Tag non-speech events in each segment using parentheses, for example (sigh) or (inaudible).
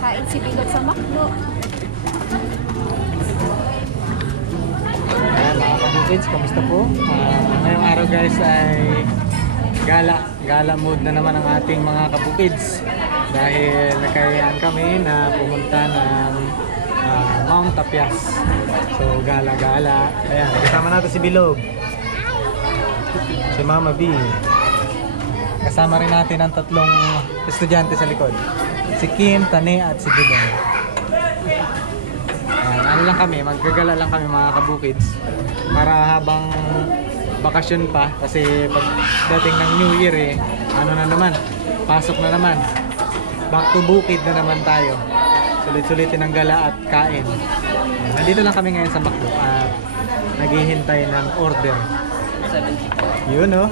Kakain si Bilog sa McDo. Ayan mga kabukids, kamusta po? Ah, ngayong araw guys ay gala, gala mood na naman ang ating mga kabukids dahil nakayaan kami na pumunta ng ah, Mount Tapias. So gala-gala. Ayan, kasama natin si Bilog. Si Mama B. Kasama rin natin ang tatlong estudyante sa likod. Si Kim, Tane at si Dudong. Ayan, ano lang kami, maggagala lang kami mga kabukids para habang bakasyon pa kasi pag dating ng New Year eh, ano na naman, pasok na naman. Back to bukid na naman tayo. Sulit-sulitin ang gala at kain. Ayan, Nandito lang kami ngayon sa Macdo at naghihintay ng order. Yun oh.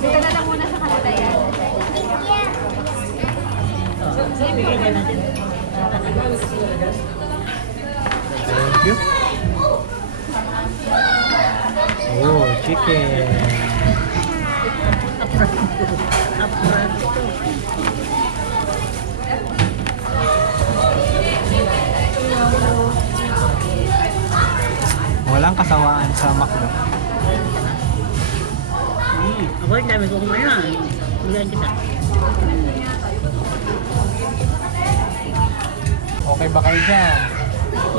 Dito na lang Thank you. Oh, chicken. Walang kasawaan sa McDo. Ako dami ko kumain. Bigyan kita. Okay ba kayo dyan? (laughs)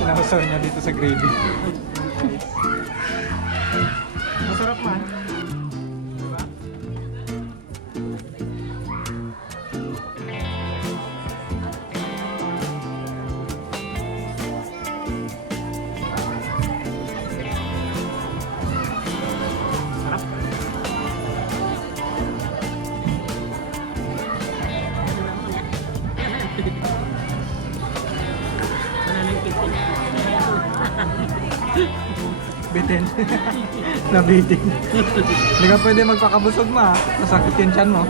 Sinakasar niya dito sa gravy. Bitin. (laughs) Nabitin. Hindi ka pwede magpakabusog ma. Masakit yung tiyan mo.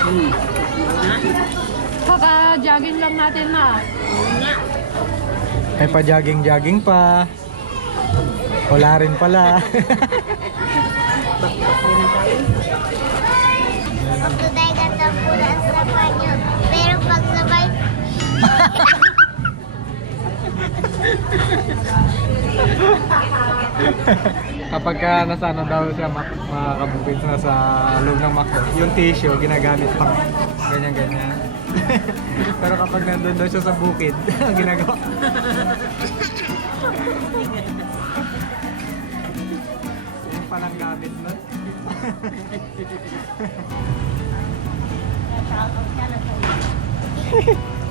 Hmm. Kaka-jogging lang natin na. nga. May pa jogging-jogging pa. Wala rin pala. (laughs) Bakbak rin ang kain. Pagtuday ka tapunan sa panyo. Pero pag sabay, (laughs) (laughs) Kapag ka nasa ano daw siya mak- mga kabukid nasa loob ng McDo, yung tissue ginagamit pa. Ganyan ganyan. (laughs) Pero kapag nandun daw siya sa bukid, (laughs) ang ginagawa. yung palang gamit nun.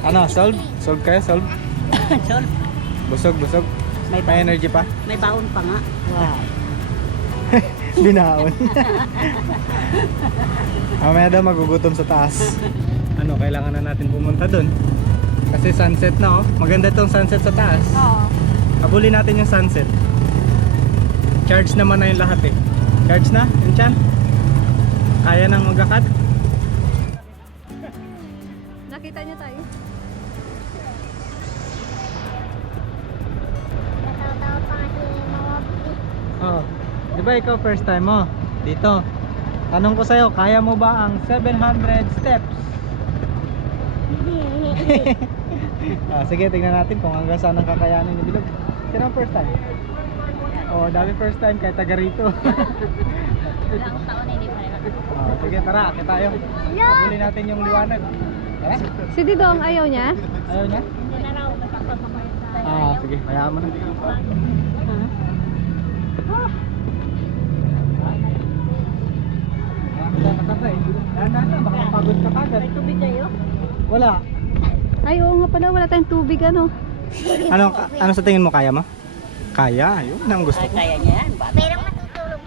ano, solve? Solve kayo? Solve? Sol, Busog, busog. May May energy pa? may baon pa nga. Wow. (laughs) Binaon. (laughs) Mamaya daw magugutom sa taas. Ano, kailangan na natin pumunta dun. Kasi sunset na oh. Maganda tong sunset sa taas. Oo. Habulin natin yung sunset. Charge naman na yung lahat eh. Charge na? Yung chan? Kaya nang magkakad? Ba ikaw first time mo? Dito. Tanong ko sa'yo, kaya mo ba ang 700 steps? (laughs) ah, sige, tingnan natin kung hanggang saan ang kakayanin ni Bilog. Sino ang first time? Oh, dami first time kahit taga rito. Ilang taon na hindi pa rin. Ah, sige, tara, akit tayo. Habulin natin yung liwanag. Tara. Si Didong ayaw niya? Ayaw niya? Hindi na raw, nagpapapamayan tayo. Ah, sige, hayaan mo na. Ah, ka tatay. Dahan-dahan lang, baka mapagod ka kagad. May tubig kayo? Wala. Ay, oo nga pala. Wala tayong tubig, ano? Ano, ano sa tingin mo kaya mo? Kaya, yun ang gusto ko. kaya niya yan. Bata. Pero matutulog.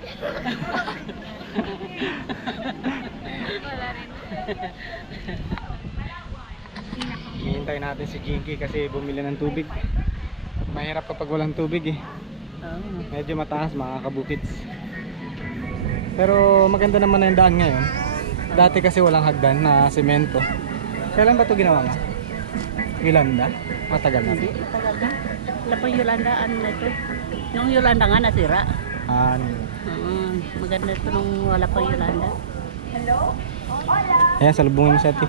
Hihintay natin si Jinky kasi bumili ng tubig. Mahirap kapag walang tubig eh. Oo. Medyo mataas mga kabukits. Pero maganda naman na yung daan ngayon. Dati kasi walang hagdan na semento. Kailan ba ito ginawa nga? Yolanda? Matagal na. Hindi, tagal na. Wala pa Yolanda, ano na ito? Yung Yolanda nga nasira. Ah, ano. Oo, maganda ito nung wala pa Yolanda. Ayan, salubungin mo si ate.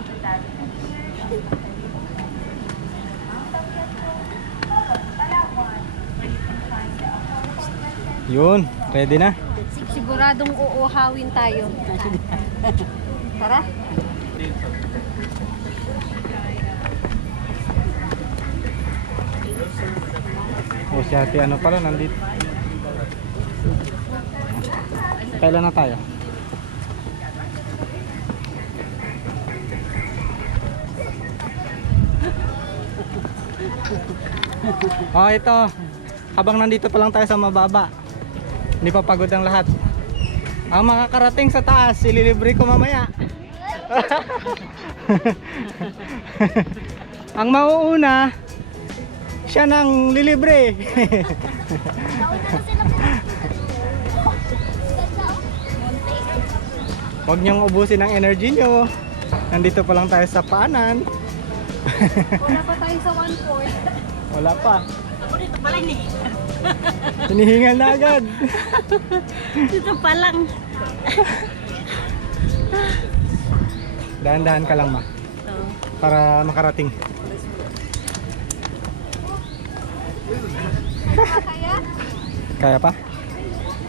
Yun, ready na. Siguradong uuhawin tayo. (laughs) Tara. O si ate ano pala, nandito. Kailan na tayo? (laughs) Oh, ito. Habang nandito pa lang tayo sa mababa. Hindi pa pagod ang lahat. Ang makakarating sa taas, ililibre ko mamaya. (laughs) ang mauuna, siya nang lilibre. (laughs) Huwag niyong ubusin ang energy nyo. Nandito pa lang tayo sa paanan. Wala pa tayo sa one point. (laughs) Wala pa. Ako dito pala ni. Hinihingal na agad. Dito pa lang. Dahan-dahan ka lang ma. Oo. Para makarating. Kaya? Kaya pa?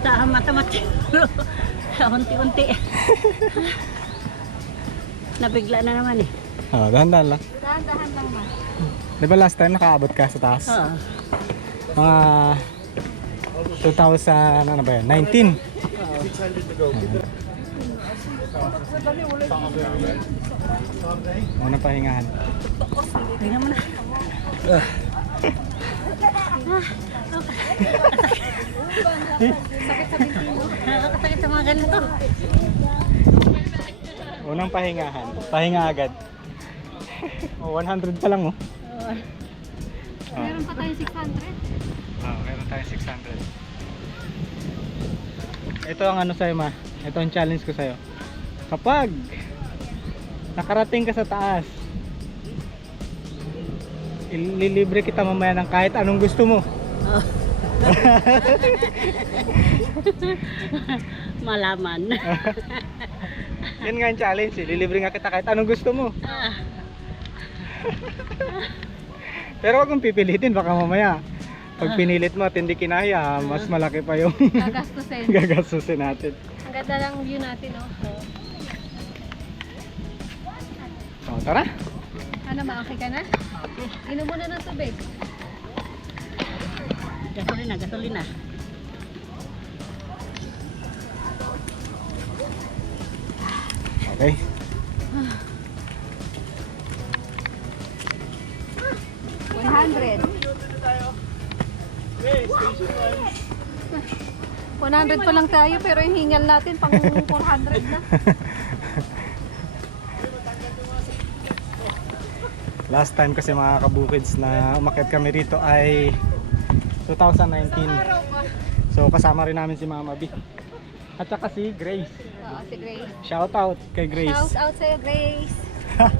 Sa mata-mata. Unti-unti. Nabigla na naman eh. Oh, dahan-dahan lang. Dahan-dahan lang ma. Di ba last time nakaabot ka sa taas? Oo. Mga 2000, ano ba yan? 19. Unang pahingahan. Tingnan mo na. Nakakasakit sa mga ganito. Unang pahingahan. Pahinga agad. oh, 100 pa lang oh. Oh, Meron pa tayo 600. oh meron tayo 600. Ito ang ano sa'yo ma. Ito ang challenge ko sa'yo. Kapag nakarating ka sa taas, ililibre kita mamaya ng kahit anong gusto mo. Oo. (laughs) Malaman. (laughs) Yan nga ang challenge eh. Lilibre nga kita kahit anong gusto mo. Ah, (laughs) Pero wag mong pipilitin baka mamaya. Pag pinilit mo at hindi kinaya, mas malaki pa yung Gagastusin. gagastusin natin. Ang ganda lang view natin, oh. So, tara. Ano, maaki ka na? Inom mo na ng tubig. gasolina, gasolina. Okay. One hundred. 100 pa lang tayo pero yung hingal natin pang (laughs) 400 na. (laughs) Last time kasi mga kabukids na umakyat kami rito ay 2019. So kasama rin namin si Mama B. At saka si Grace. Oo, si Grace. Shout out kay Grace. Shout out sa'yo, Grace. (laughs)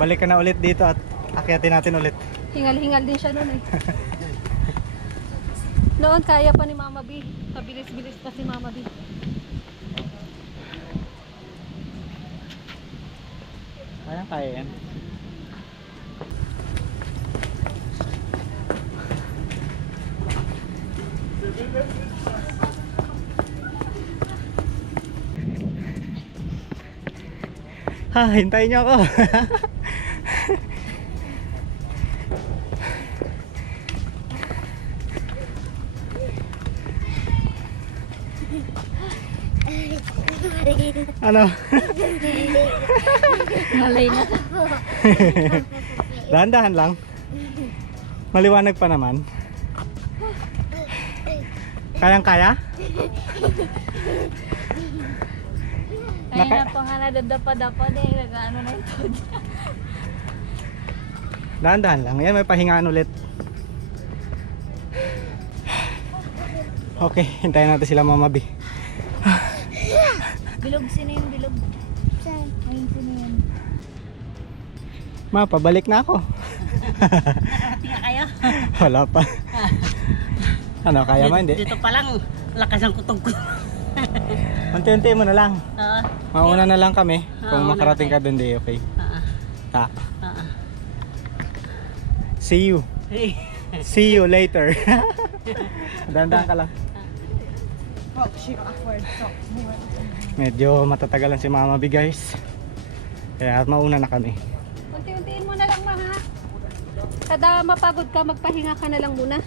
Balik ka na ulit dito at akyatin natin ulit. Hingal-hingal din siya noon eh. (laughs) Noon kaya pa ni Mama B. Pabilis-bilis pa si Mama B. Kaya kaya yan. Ha, hintayin niyo ako. ano? Malay na. Dahan-dahan lang. Maliwanag pa naman. Kayang-kaya? Naka- na pa nga nadadapa-dapa eh. Nag-ano na ito. Dahan-dahan lang. Yan, may pahingaan ulit. Okay, hintayin natin sila Mama B. Bilog, sino yung bilog? Ayun, sino yun? Ma, pabalik na ako. Nakarating na kayo. Wala pa. ano, kaya mo hindi? Dito pa lang, lakas ang kutog ko. (laughs) Unti-unti mo na lang. Oo. Mauna na lang kami. Kung Mauna makarating ka doon, di okay. Oo. Ta. Oo. See you. (laughs) See you later. (laughs) Dandan ka lang. Medyo matatagalan si Mama B guys. Kaya mauna na kami. Unti-untiin mo na lang, ma, ha? Kada mapagod ka, magpahinga ka na lang muna.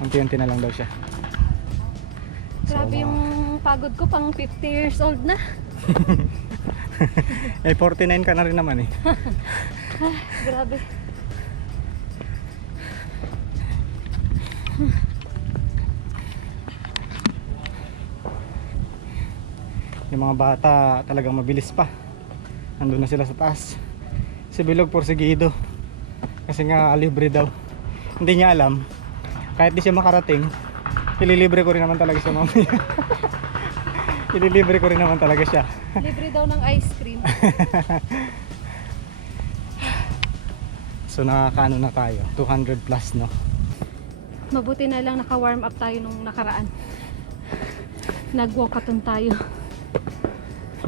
Unti-unti na lang daw siya. Grabe So, yung pagod ko, pang 50 years old na. (laughs) Eh 49 ka na rin naman eh. (laughs) Grabe. Yung mga bata talagang mabilis pa. Nandun na sila sa taas. Si Bilog porsigido. Kasi nga libre daw. Hindi niya alam. Kahit di siya makarating, ililibre ko rin naman talaga siya mamaya. (laughs) ililibre ko rin naman talaga siya. Libre daw ng ice cream. (laughs) So nakakaano na tayo. 200 plus no. Mabuti na lang naka-warm up tayo nung nakaraan. Nag-walkathon tayo.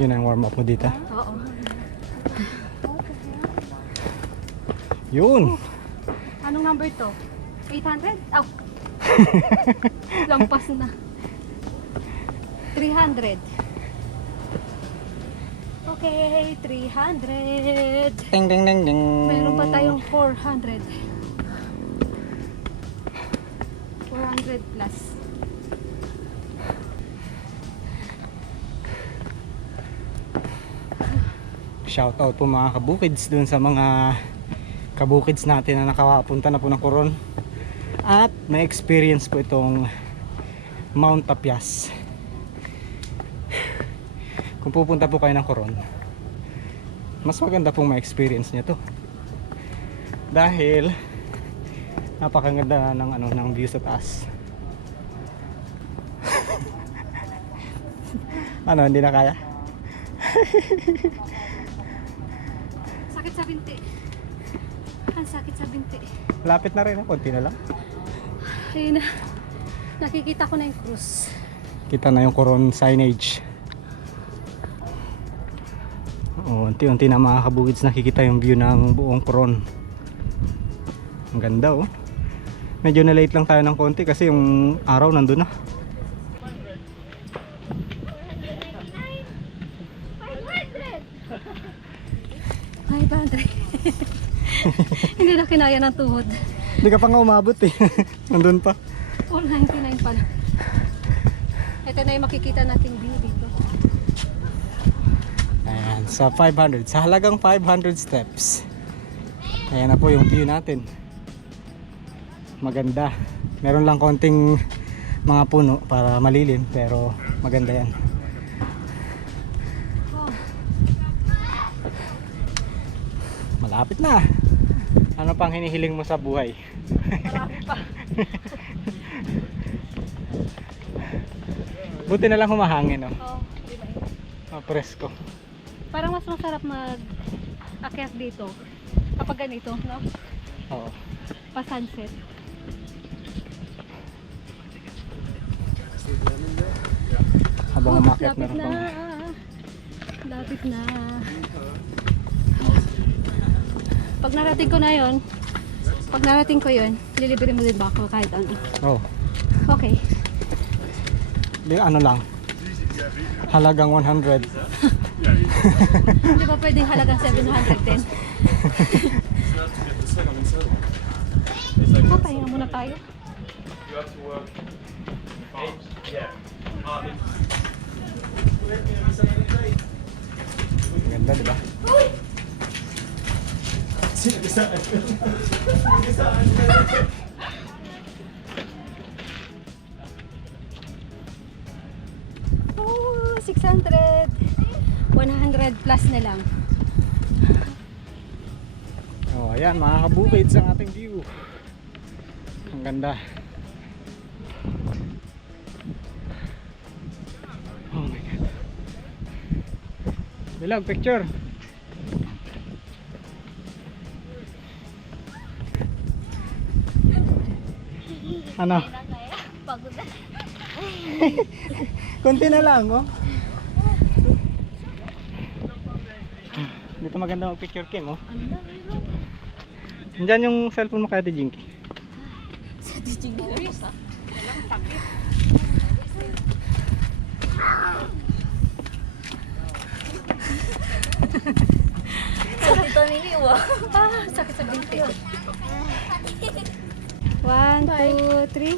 Yun ang warm up mo dito. Oo. Yun. Anong number to? 800? Aw! (laughs) Lampas na. 300. Okay, 300. Ding ding ding ding. Mayroon pa tayong 400. 400 plus. Shout out po mga kabukids dun sa mga kabukids natin na nakapunta na po ng Coron. At may experience po itong Mount Tapias. Kung pupunta po kayo ng Coron, mas maganda pong ma-experience niya to. Dahil napakaganda ng ano ng view sa taas. (laughs) ano, hindi na kaya? Sakit sa binti. Ang sakit sa binti. Lapit na rin, eh. konti na lang. Ayun na. Nakikita ko na yung cruise. Kita na yung Coron signage. Oo, unti-unti na mga kabukids nakikita yung view ng buong Coron. Ang ganda oh. Medyo na late lang tayo ng konti kasi yung araw nandun na. Ay, Bandre. (laughs) Hindi na kinaya ng tuhod. Hindi ka pa nga umabot eh. (laughs) nandun pa. 499 pala. Ito na yung makikita nating view dito. Ayan, sa 500. Sa halagang 500 steps. Ayan na po yung view natin. Maganda. Meron lang konting mga puno para malilim pero maganda yan. Malapit na. Ano pang hinihiling mo sa buhay? Buti na lang humahangin, oh. Oh, di ba? oh presko. Parang mas masarap mag akyat dito kapag ganito, no? Oo. Pa sunset. Habang umakyat lapit meron na. pang Lapit na. Pag narating ko na yon, pag narating ko yon, lilibre mo din ba ako kahit ano? Oh. Okay. Di ano lang. Halagang 100. Hindi ba pwedeng halagang 710? (laughs) Papahinga muna tayo. Ang Ganda, di ba? Oh, 600. 100 plus na lang. Oh, ayan mga kabukid sa ating view. Ang ganda. Oh my god. Bilog, picture. Ano? Pagod (laughs) na. Kunti na lang, oh. Dito maganda mag picture cam, oh. Diyan yung cellphone mo kaya di Jinky. Sakit to niliwa. Ah, sakit sa binti. One, two, three.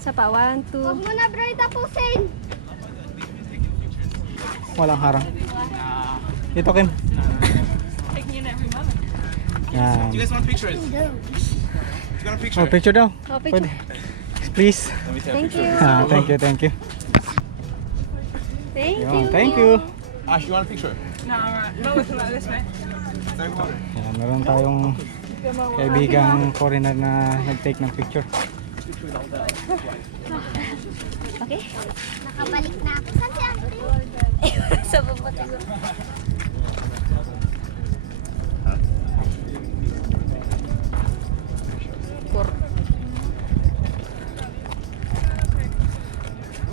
Isa pa, one, two. Huwag mo na bro tapusin. Walang harang. Dito, Kim. Yan. You guys want pictures? You got a picture? Oh, picture daw. Oh, picture. Pwede. Please. Let me see a Thank picture. you. Ah, thank you, thank you. Thank you. thank you. Ash, you want a picture? No, no, it's like this, man. Yan, meron tayong kaibigang foreigner na nag-take ng picture. Okay. Nakabalik na ako. Saan si ate? (laughs) sa baba siguro.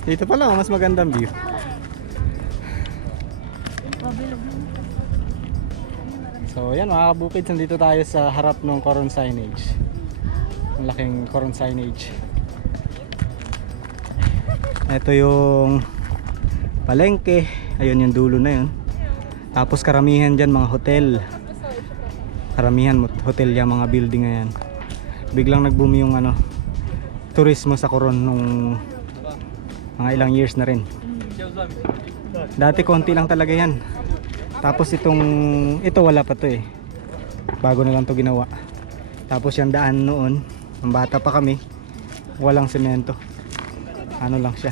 Dito pala, oh, mas magandang view. So yan mga kabukid, nandito tayo sa harap ng Coron signage. Ang laking Coron signage. Ito yung palengke. Ayun yung dulo na yun. Tapos karamihan dyan mga hotel. Karamihan hotel yan, mga building na yan. Biglang nag-boom yung ano, turismo sa Coron nung mga ilang years na rin. Dati konti lang talaga yan. Tapos itong ito wala pa to eh. Bago na lang to ginawa. Tapos yung daan noon, nung bata pa kami, walang semento. Ano lang siya.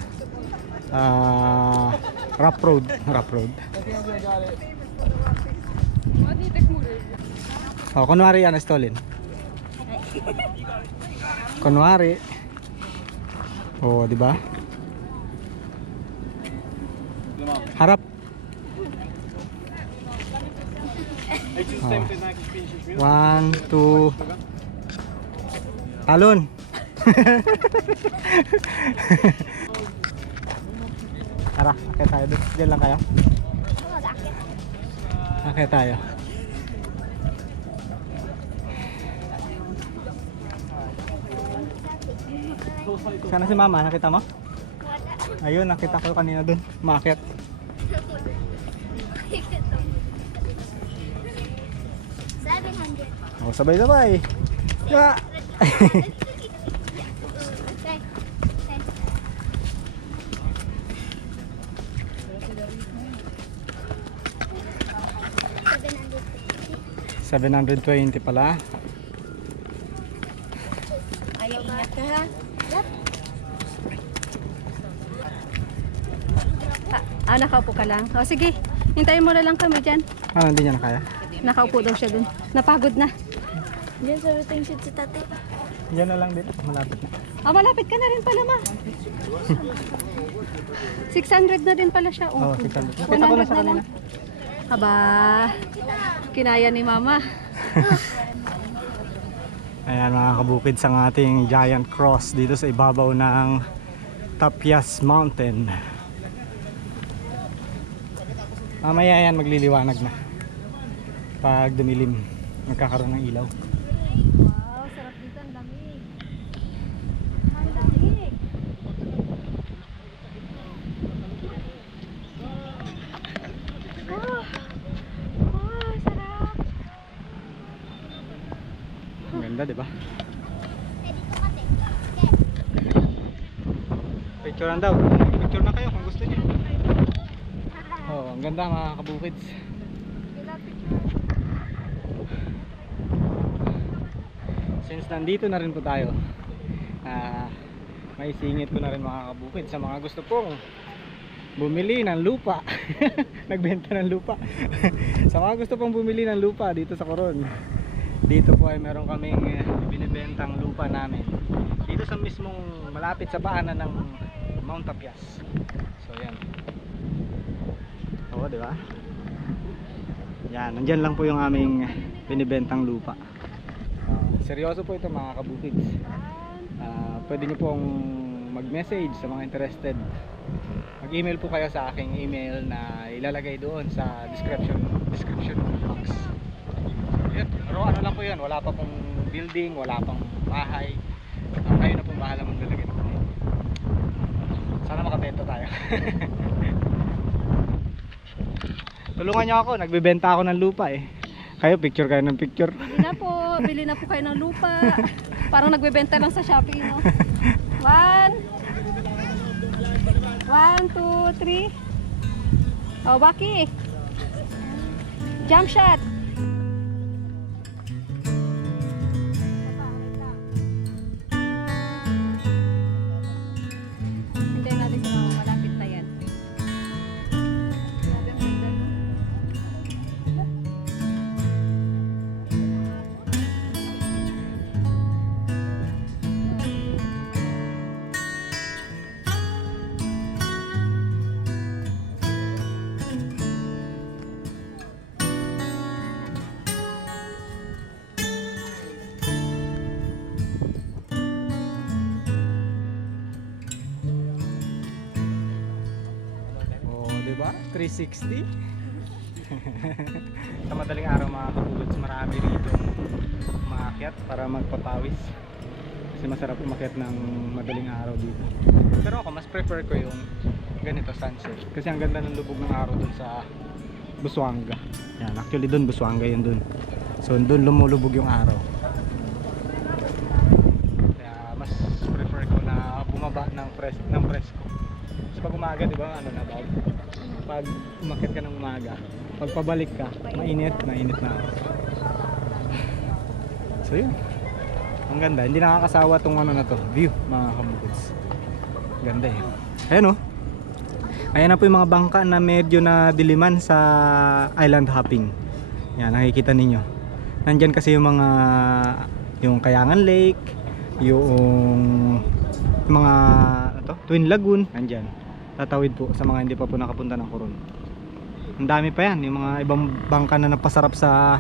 Ah, rough road, (laughs) rough road. Oh, kunwari yan, Stolin. Kunwari. Oh, di ba? Harap. Oh. One, two. Talon. (laughs) Tara, akit tayo doon. Diyan lang kayo. Akit tayo. Sana si mama, nakita mo? Ayun, nakita ko kanina doon. Umakyat. Oh, sabay-sabay. Okay. Okay. Seven hundred. 720 pala. Ayaw ingat ka ha. Ah, ah, nakaupo ka lang. O sige, hintayin mo na lang kami dyan. Ano, hindi niya na kaya? Nakaupo daw siya dun. Napagod na. Diyan sa waiting shed si tate. Diyan na lang dito. Malapit na. Ah, malapit ka na rin pala, ma. 600 na din pala siya. Oh, Oh, 600. Nakita ko na 100 sa kanina. Aba, kinaya ni mama. (laughs) Ayan mga kabukid sa ating giant cross dito sa ibabaw ng Tapias Mountain. Mamaya yan magliliwanag na. Pag dumilim, magkakaroon ng ilaw. Wow, sarap dito. Ang lamig. Ang lamig. Oh, oh, sarap. Ang ganda, di ba? Pwede ko kate. Picture daw. Picture na kayo kung gusto niyo. Ganda mga kabukids. Since nandito na rin po tayo, ah, may singit ko na rin mga kabukid sa mga gusto pong bumili ng lupa. (laughs) Nagbenta ng lupa. (laughs) sa mga gusto pong bumili ng lupa dito sa Coron. Dito po ay meron kaming binibentang lupa namin. Dito sa mismong malapit sa paanan ng Mount Tapias. So yan. Oo, di ba? Yan, nandyan lang po yung aming binibentang lupa. Ah, seryoso po ito mga kabukids. Ah, pwede nyo pong mag-message sa mga interested. Mag-email po kayo sa aking email na ilalagay doon sa description description box. Yun, pero ano lang po yun, wala pa pong building, wala pang bahay. Ah, kayo na pong bahala maglalagay ng. Sana makabenta tayo. (laughs) Tulungan nyo ako, nagbebenta ako ng lupa eh. Kayo, picture kayo ng picture. Bili na po, bili na po kayo ng lupa. Parang nagbebenta lang sa Shopee, no? One. One, two, three. Oh, Baki. Jump shot. 360. (laughs) Sa madaling araw mga kabugods, marami rito maakyat para magpapawis. Kasi masarap umakyat ng madaling araw dito. Pero ako, mas prefer ko yung ganito sunset. Kasi ang ganda ng lubog ng araw dun sa Busuanga. Yan, actually dun Busuanga yun dun. So dun lumulubog yung araw. Kaya mas prefer ko na bumaba ng pres ng presko. Kasi pag umaga, di ba, ano na daw? Pag umakyat ka ng umaga, pag pabalik ka, mainit, mainit na. (laughs) So yun. Ang ganda. Hindi nakakasawa tong ano na to. View, mga kamukuds. Ganda eh. Ayan oh. Ayan na po yung mga bangka na medyo na diliman sa island hopping. Yan, nakikita ninyo. Nandyan kasi yung mga yung Kayangan Lake, yung mga ano to, Twin Lagoon, nandyan. Tatawid po sa mga hindi pa po nakapunta ng Coron. Ang dami pa yan, yung mga ibang bangka na napasarap sa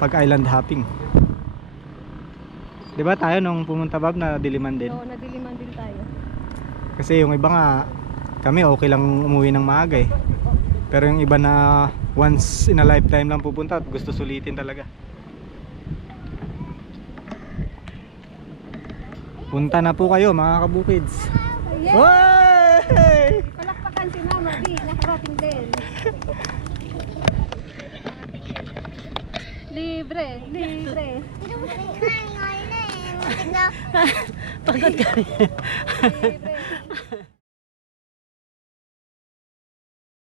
pag-island hopping. 'Di ba tayo nung pumunta Bob na diliman din? Oo, nadiliman din tayo. Kasi yung iba nga kami okay lang umuwi ng maaga eh. Pero yung iba na once in a lifetime lang pupunta at gusto sulitin talaga. Punta na po kayo mga kabukids. Yes! Way! Palakpakan si Mama B. Nakarating din. libre, libre. (laughs) Pagod ka rin. libre.